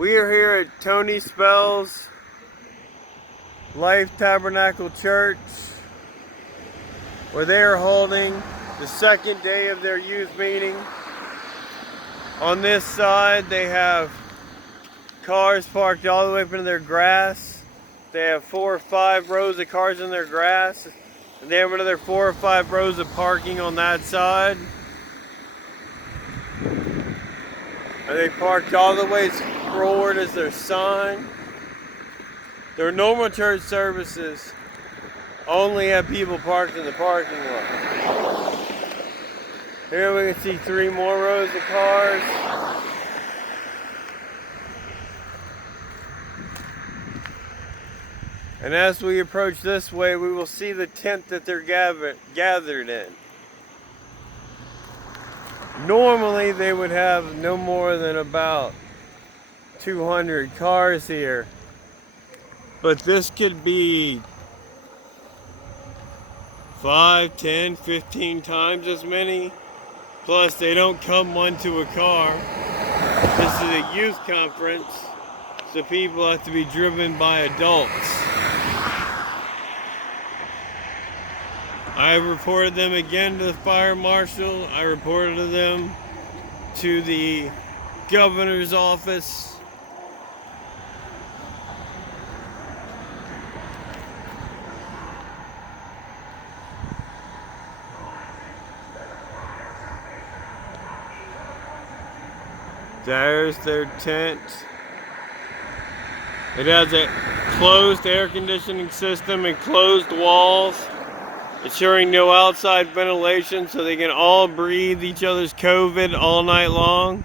We are here at Tony Spell's Life Tabernacle Church, where they are holding the second day of their youth meeting. On this side, they have cars parked all the way up into their grass. They have 4 or 5 rows of cars in their grass, and they have another 4 or 5 rows of parking on that side. And they parked all the way forward as their sign. Their normal church services only have people parked in the parking lot. Here we can see 3 more rows of cars. And as we approach this way, we will see the tent that they're gathered in. Normally they would have no more than about 200 cars here, but this could be 5, 10, 15 times as many. Plus they don't come one to a car. This is a youth conference, so people have to be driven by adults. I reported them again to the Fire Marshal. I reported them to the governor's office. There's their tent. It has a closed air conditioning system and closed walls, ensuring no outside ventilation so they can all breathe each other's COVID all night long.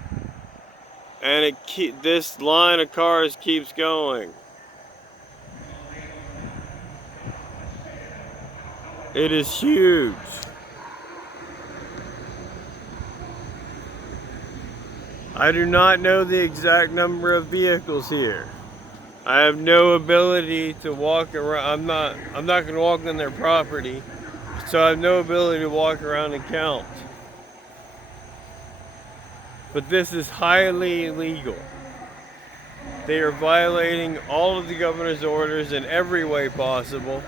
And this line of cars keeps going. It is huge. I do not know the exact number of vehicles here. I have no ability to walk around. I'm not going to walk on their property, so I have no ability to walk around and count. But this is highly illegal. They are violating all of the governor's orders in every way possible.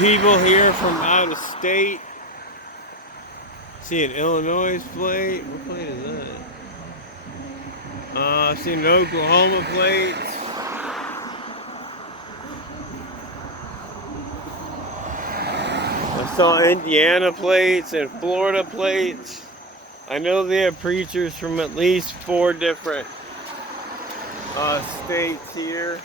People here from out of state. See an Illinois plate. What plate is that? I've seen an Oklahoma plate. I saw Indiana plates and Florida plates. I know they have preachers from at least 4 different states here.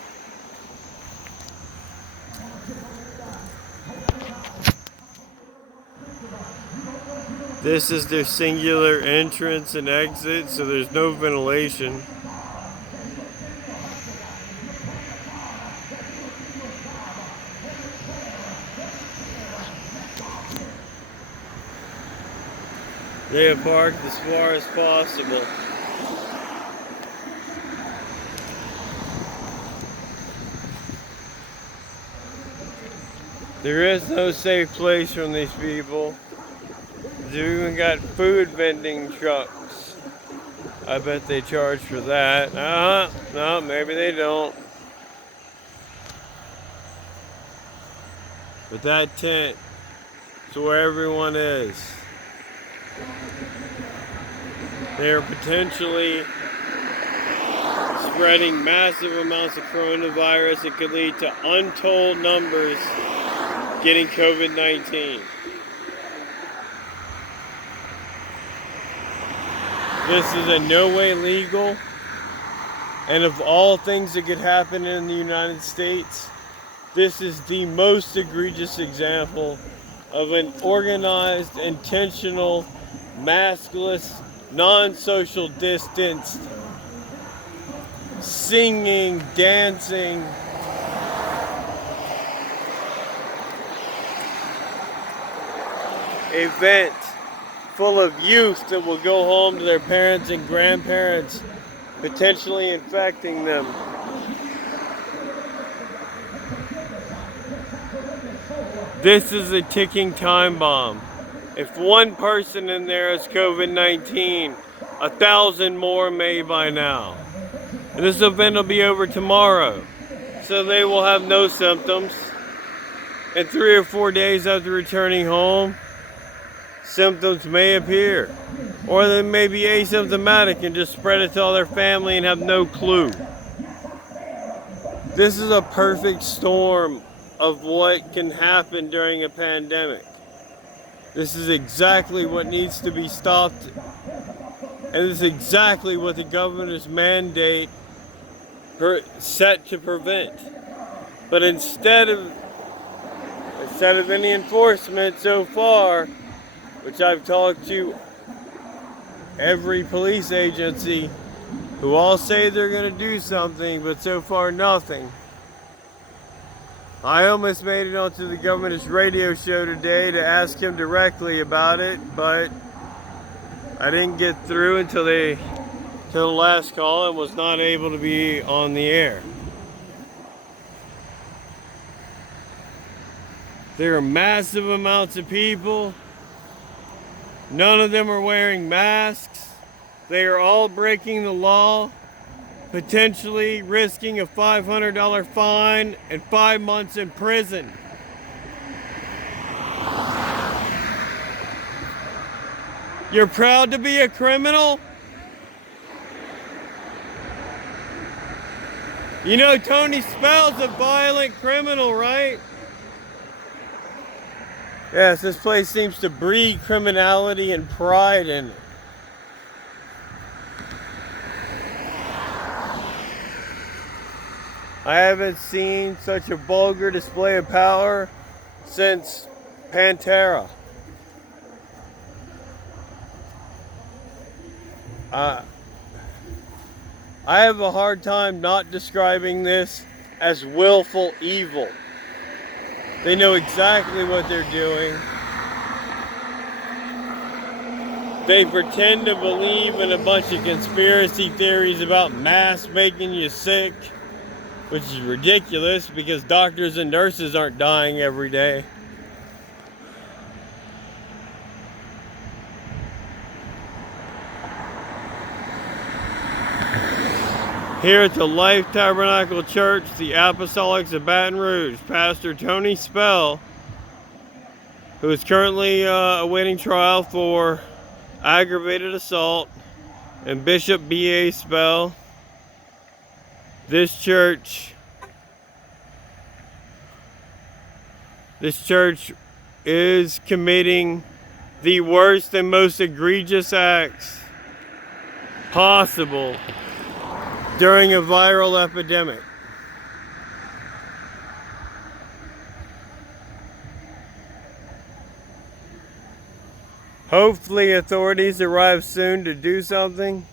This is their singular entrance and exit, so there's no ventilation. They have parked as far as possible. There is no safe place from these people. They've even got food vending trucks. I bet they charge for that. No, maybe they don't. But that tent is where everyone is. They are potentially spreading massive amounts of coronavirus that could lead to untold numbers getting COVID-19. This is in no way legal, and of all things that could happen in the United States, this is the most egregious example of an organized, intentional, maskless, non-social distanced, singing, dancing, event full of youth that will go home to their parents and grandparents, potentially infecting them. This is a ticking time bomb. If one person in there has COVID-19, 1,000 more may by now. And this event will be over tomorrow. So they will have no symptoms. And 3 or 4 days after returning home, symptoms may appear. Or they may be asymptomatic and just spread it to all their family and have no clue. This is a perfect storm of what can happen during a pandemic. This is exactly what needs to be stopped. And this is exactly what the governor's mandate set to prevent. But instead of any enforcement so far, which I've talked to every police agency who all say they're going to do something, but so far nothing. I almost made it onto the governor's radio show today to ask him directly about it, but I didn't get through until the last call and was not able to be on the air. There are massive amounts of people. None of them are wearing masks. They are all breaking the law, potentially risking a $500 fine and 5 months in prison. You're proud to be a criminal? You know Tony Spell's a violent criminal, right? Yes, this place seems to breed criminality and pride in it. I haven't seen such a vulgar display of power since Pantera. I have a hard time not describing this as willful evil. They know exactly what they're doing. They pretend to believe in a bunch of conspiracy theories about masks making you sick, which is ridiculous because doctors and nurses aren't dying every day. Here at the Life Tabernacle Church, the Apostolics of Baton Rouge, Pastor Tony Spell, who is currently awaiting trial for aggravated assault, and Bishop B.A. Spell, this church is committing the worst and most egregious acts possible during a viral epidemic. Hopefully authorities arrive soon to do something.